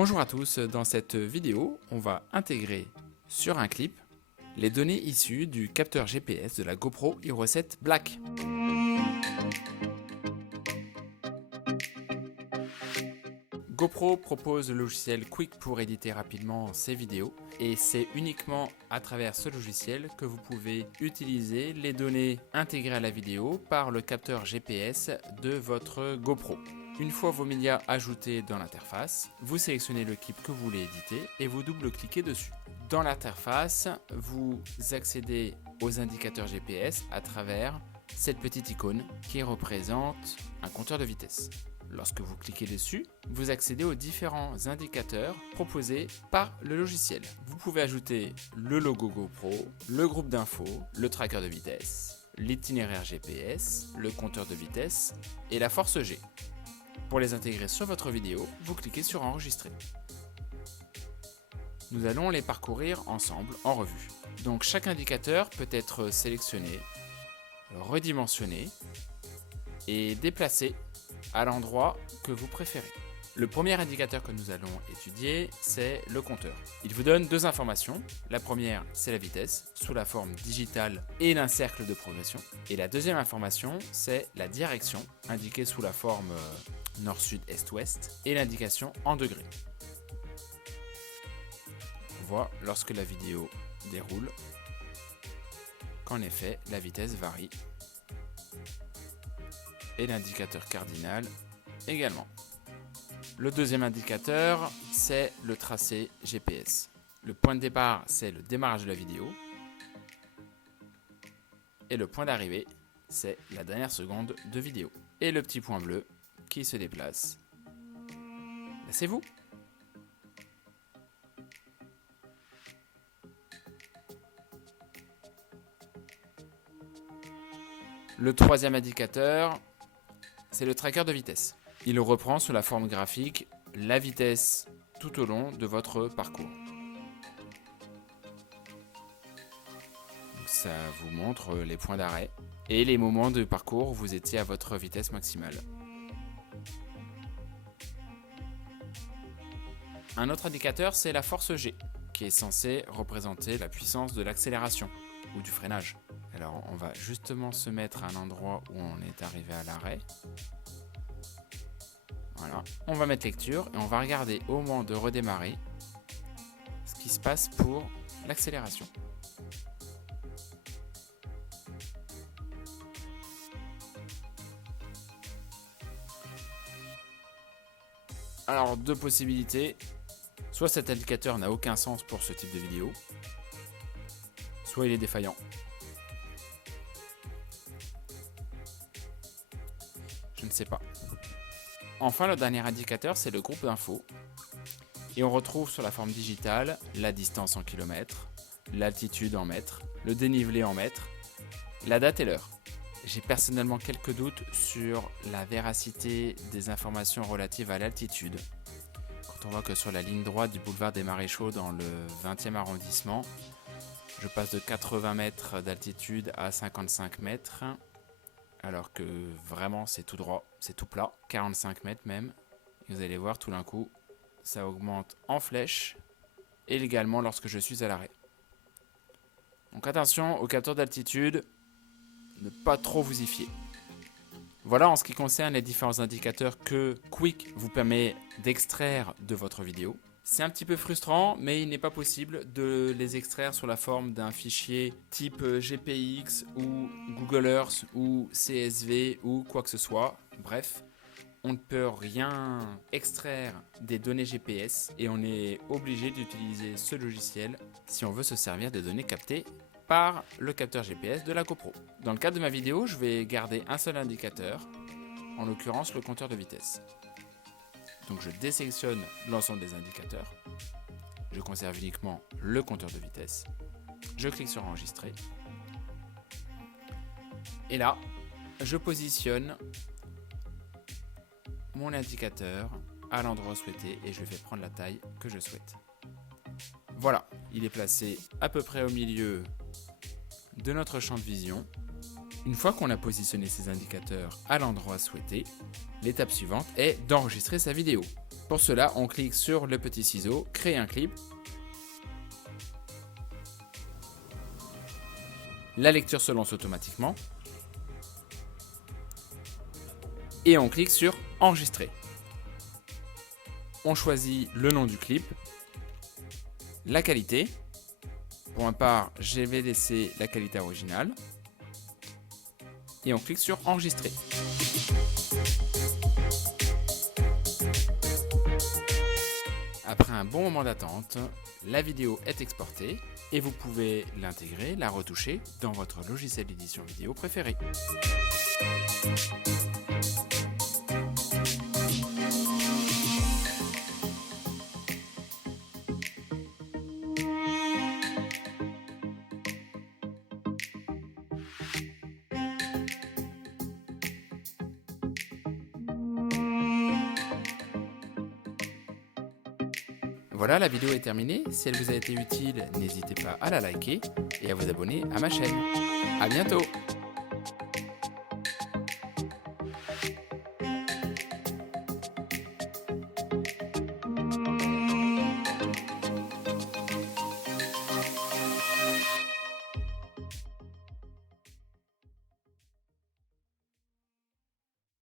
Bonjour à tous, dans cette vidéo, on va intégrer sur un clip les données issues du capteur GPS de la GoPro Hero 7 Black. GoPro propose le logiciel Quik pour éditer rapidement ses vidéos et c'est uniquement à travers ce logiciel que vous pouvez utiliser les données intégrées à la vidéo par le capteur GPS de votre GoPro. Une fois vos médias ajoutés dans l'interface, vous sélectionnez le clip que vous voulez éditer et vous double-cliquez dessus. Dans l'interface, vous accédez aux indicateurs GPS à travers cette petite icône qui représente un compteur de vitesse. Lorsque vous cliquez dessus, vous accédez aux différents indicateurs proposés par le logiciel. Vous pouvez ajouter le logo GoPro, le groupe d'infos, le tracker de vitesse, l'itinéraire GPS, le compteur de vitesse et la force G. Pour les intégrer sur votre vidéo, vous cliquez sur Enregistrer. Nous allons les parcourir ensemble en revue. Donc chaque indicateur peut être sélectionné, redimensionné et déplacé à l'endroit que vous préférez. Le premier indicateur que nous allons étudier, c'est le compteur. Il vous donne deux informations. La première, c'est la vitesse, sous la forme digitale et d'un cercle de progression. Et la deuxième information, c'est la direction, indiquée sous la forme nord-sud, est-ouest, et l'indication en degrés. On voit lorsque la vidéo déroule qu'en effet, la vitesse varie. Et l'indicateur cardinal également. Le deuxième indicateur, c'est le tracé GPS. Le point de départ, c'est le démarrage de la vidéo. Et le point d'arrivée, c'est la dernière seconde de vidéo. Et le petit point bleu qui se déplace, c'est vous. Le troisième indicateur, c'est le tracker de vitesse. Il reprend sous la forme graphique la vitesse tout au long de votre parcours. Donc ça vous montre les points d'arrêt et les moments de parcours où vous étiez à votre vitesse maximale. Un autre indicateur, c'est la force G, qui est censée représenter la puissance de l'accélération ou du freinage. Alors on va justement se mettre à un endroit où on est arrivé à l'arrêt. Voilà, on va mettre lecture et on va regarder au moment de redémarrer ce qui se passe pour l'accélération. Alors deux possibilités, soit cet indicateur n'a aucun sens pour ce type de vidéo, soit il est défaillant. Je ne sais pas. Enfin, le dernier indicateur, c'est le groupe d'infos. Et on retrouve sur la forme digitale la distance en kilomètres, l'altitude en mètres, le dénivelé en mètres, la date et l'heure. J'ai personnellement quelques doutes sur la véracité des informations relatives à l'altitude. Quand on voit que sur la ligne droite du boulevard des Maréchaux dans le 20e arrondissement, je passe de 80 mètres d'altitude à 55 mètres. Alors que vraiment c'est tout droit, c'est tout plat, 45 mètres même. Et vous allez voir tout d'un coup, ça augmente en flèche et également lorsque je suis à l'arrêt. Donc attention au capteur d'altitude, ne pas trop vous y fier. Voilà en ce qui concerne les différents indicateurs que Quik vous permet d'extraire de votre vidéo. C'est un petit peu frustrant, mais il n'est pas possible de les extraire sous la forme d'un fichier type GPX ou Google Earth ou CSV ou quoi que ce soit. Bref, on ne peut rien extraire des données GPS et on est obligé d'utiliser ce logiciel si on veut se servir des données captées par le capteur GPS de la GoPro. Dans le cadre de ma vidéo, je vais garder un seul indicateur, en l'occurrence le compteur de vitesse. Donc je désélectionne l'ensemble des indicateurs, je conserve uniquement le compteur de vitesse, je clique sur enregistrer et là je positionne mon indicateur à l'endroit souhaité et je vais prendre la taille que je souhaite. Voilà, il est placé à peu près au milieu de notre champ de vision Une fois qu'on a positionné ces indicateurs à l'endroit souhaité, l'étape suivante est d'enregistrer sa vidéo. Pour cela, on clique sur le petit ciseau « Créer un clip ». La lecture se lance automatiquement. Et on clique sur « Enregistrer ». On choisit le nom du clip, la qualité. Pour ma part, je vais laisser la qualité originale. Et on clique sur enregistrer. Après un bon moment d'attente, la vidéo est exportée et vous pouvez l'intégrer, la retoucher dans votre logiciel d'édition vidéo préféré. Voilà, la vidéo est terminée. Si elle vous a été utile, n'hésitez pas à la liker et à vous abonner à ma chaîne. À bientôt!